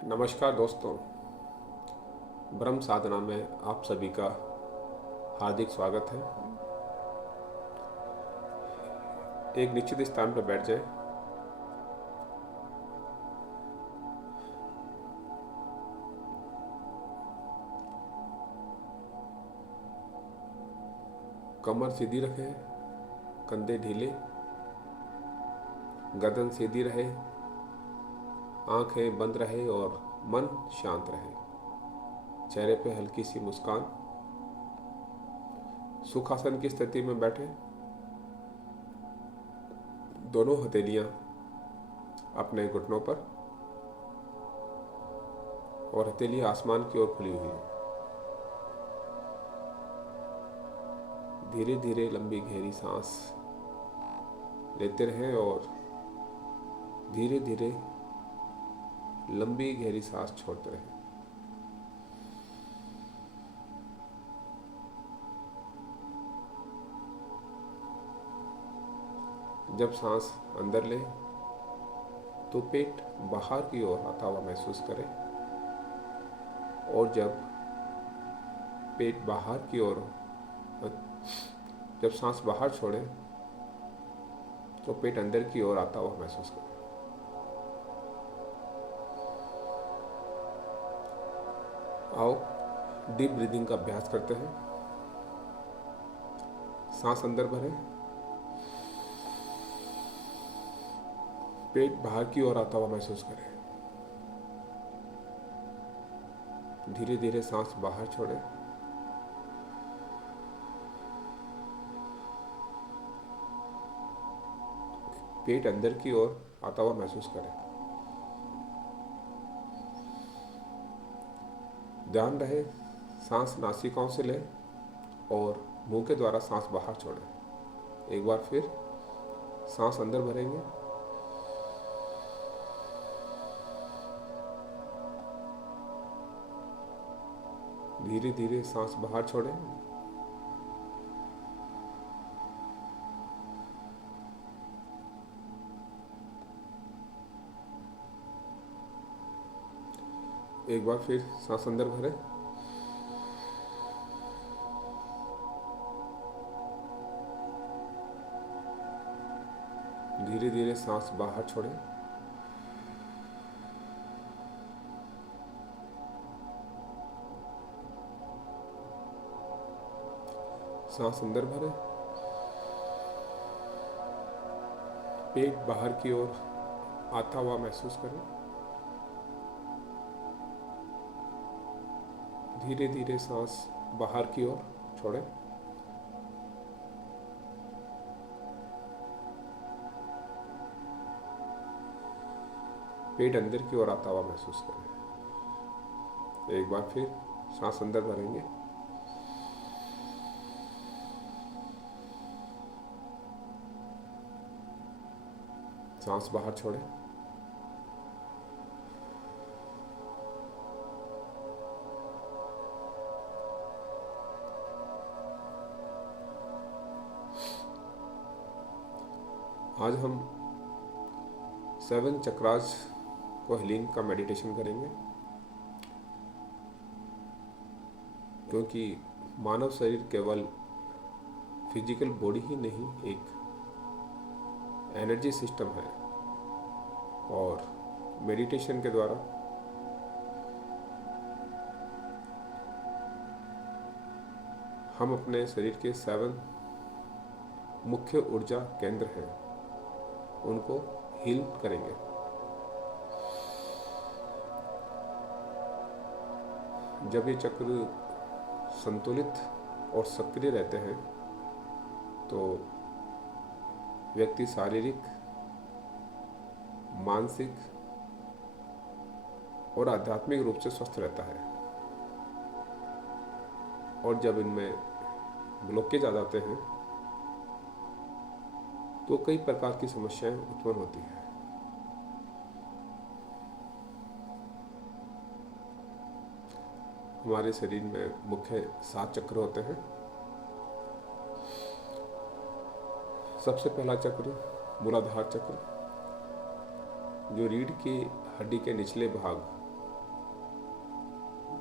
नमस्कार दोस्तों, ब्रह्म साधना में आप सभी का हार्दिक स्वागत है। एक निश्चित स्थान पर बैठ जाएं। कमर सीधी रखें, कंधे ढीले, गर्दन सीधी रहे, आंखें बंद रहे और मन शांत रहे। चेहरे पे हल्की सी मुस्कान। सुखासन की स्थिति में बैठे, दोनों हथेलियां अपने घुटनों पर और हथेली आसमान की ओर खुली हुई है। धीरे धीरे लंबी गहरी सांस लेते रहें और धीरे धीरे लंबी गहरी सांस छोड़ते रहें। जब सांस अंदर लें तो पेट बाहर की ओर आता हुआ महसूस करें और जब पेट बाहर की ओर जब सांस बाहर छोड़ें तो पेट अंदर की ओर आता हुआ महसूस करें। आओ डीप ब्रीदिंग का अभ्यास करते हैं। सांस अंदर भरें, पेट बाहर की ओर आता हुआ महसूस करें। धीरे धीरे सांस बाहर छोड़ें, पेट अंदर की ओर आता हुआ महसूस करें। ध्यान रहे सांस नासिकाओं से लें और मुंह के द्वारा सांस बाहर छोड़ें। एक बार फिर सांस अंदर भरेंगे, धीरे धीरे सांस बाहर छोड़ें। एक बार फिर सांस अंदर भरें, धीरे धीरे सांस बाहर छोड़ें। सांस अंदर भरें, पेट बाहर की ओर आता हुआ महसूस करें। धीरे धीरे सांस बाहर की ओर छोड़ें। पेट अंदर की ओर आता हुआ महसूस करें। एक बार फिर सांस अंदर भरेंगे, सांस बाहर छोड़ें। आज हम 7 चक्रास को हीलिंग का मेडिटेशन करेंगे, क्योंकि मानव शरीर केवल फिजिकल बॉडी ही नहीं, एक एनर्जी सिस्टम है और मेडिटेशन के द्वारा हम अपने शरीर के 7 मुख्य ऊर्जा केंद्र हैं, उनको हील करेंगे। जब ये चक्र संतुलित और सक्रिय रहते हैं तो व्यक्ति शारीरिक, मानसिक और आध्यात्मिक रूप से स्वस्थ रहता है। और जब इनमें ब्लॉकेज आ जाते हैं तो कई प्रकार की समस्याएं उत्पन्न होती हैं। हमारे शरीर में मुख्य 7 चक्र होते हैं। सबसे पहला चक्र मूलाधार चक्र, जो रीढ़ की हड्डी के निचले भाग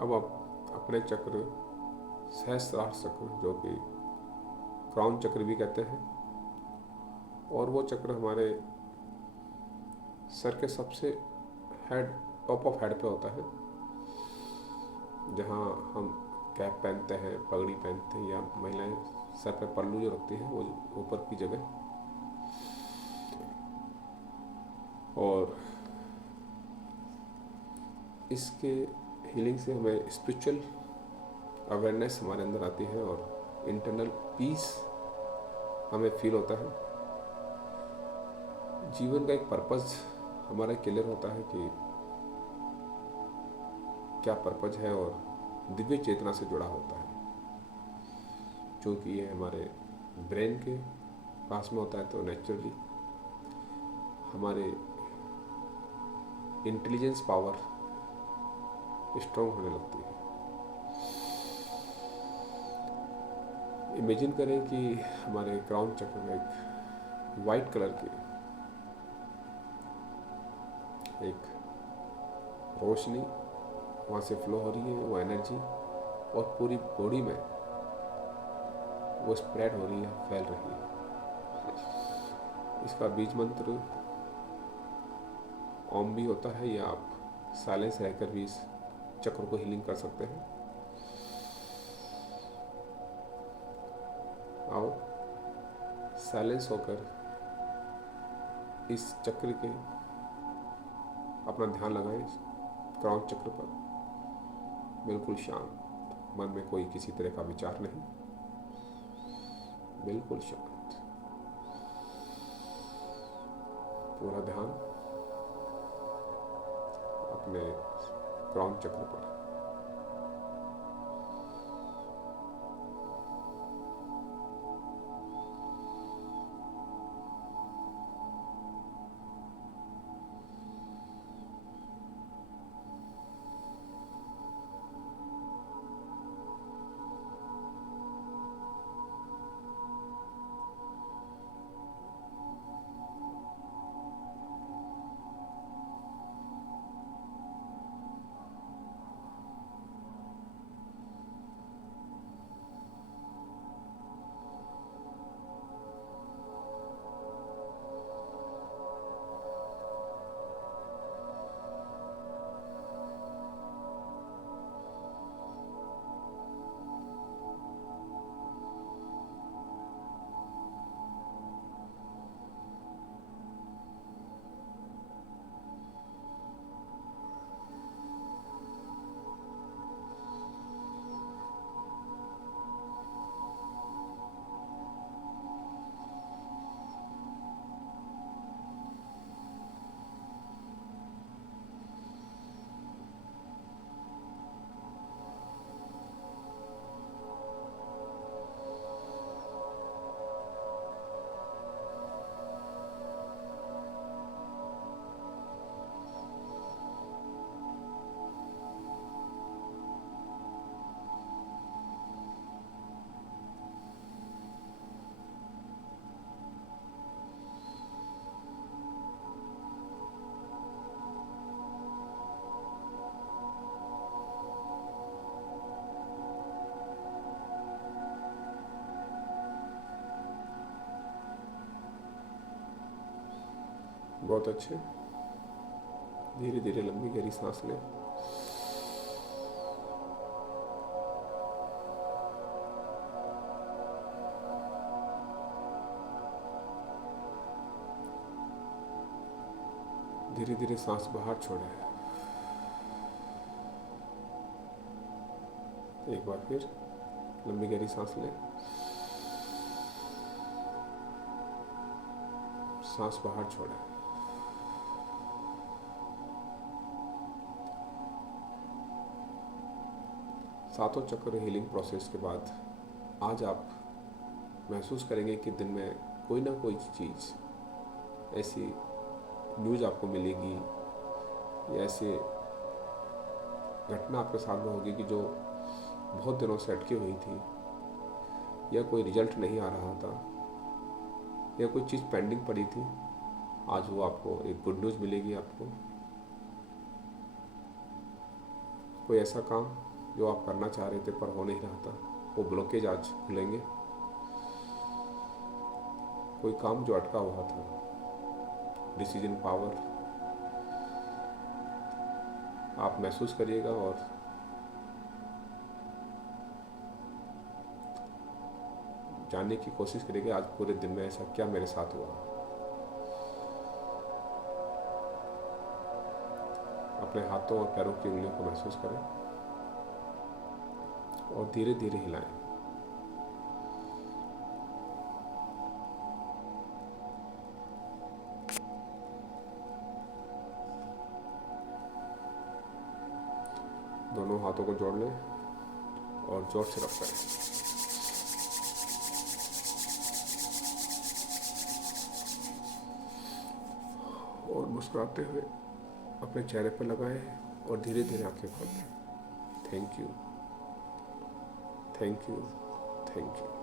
अब आप अपने चक्र सहस्त्रार चक्र, जो कि क्राउन चक्र भी कहते हैं, और वो चक्र हमारे सर के सबसे हेड, टॉप ऑफ हेड पे होता है, जहाँ हम कैप पहनते हैं, पगड़ी पहनते हैं, या महिलाएं सर पे पल्लू जो रखती हैं वो ऊपर की जगह। और इसके हीलिंग से हमें स्पिरिचुअल अवेयरनेस हमारे अंदर आती है और इंटरनल पीस हमें फील होता है। जीवन का एक पर्पस हमारा क्लियर होता है कि क्या पर्पस है, और दिव्य चेतना से जुड़ा होता है। क्योंकि ये हमारे ब्रेन के पास में होता है, तो नेचुरली हमारे इंटेलिजेंस पावर स्ट्रॉन्ग होने लगती है। इमेजिन करें कि हमारे क्राउन चक्र में एक वाइट कलर की एक रोशनी वहाँ से फ्लो हो रही है, वो एनर्जी, और पूरी बॉडी में वो स्प्रेड हो रही है, फैल रही है। इसका बीज मंत्र ओम भी होता है, या आप साइलेंस रहकर भी इस चक्र को हीलिंग कर सकते हैं। आओ साइलेंस होकर इस चक्र के अपना ध्यान लगाएं, क्राउन चक्र पर, बिल्कुल शांत, मन में कोई किसी तरह का विचार नहीं, बिल्कुल शांत, पूरा ध्यान अपने क्राउन चक्र पर। बहुत अच्छे, धीरे धीरे लंबी गहरी सांस लें। धीरे धीरे सांस बाहर छोड़ें। एक बार फिर लंबी गहरी सांस लें, सांस बाहर छोड़ें। सातों चक्र हीलिंग प्रोसेस के बाद आज आप महसूस करेंगे कि दिन में कोई ना कोई चीज़ ऐसी न्यूज़ आपको मिलेगी, या ऐसे घटना आपके साथ में होगी कि जो बहुत दिनों से अटकी हुई थी, या कोई रिजल्ट नहीं आ रहा था, या कोई चीज़ पेंडिंग पड़ी थी, आज वो आपको एक गुड न्यूज़ मिलेगी। आपको कोई ऐसा काम जो आप करना चाह रहे थे पर हो नहीं रहा था, वो ब्लॉकेज आज खुलेंगे। कोई काम जो अटका हुआ था, डिसीजन पावर आप महसूस करिएगा और जानने की कोशिश करिएगा आज पूरे दिन में ऐसा क्या मेरे साथ हुआ। अपने हाथों और पैरों की उंगलियों को महसूस करें और धीरे धीरे हिलाएं। दोनों हाथों को जोड़ लें और जोर से रब करें। और मुस्कुराते हुए अपने चेहरे पर लगाएं और धीरे धीरे आंखें खोलें। Thank you, thank you, thank you.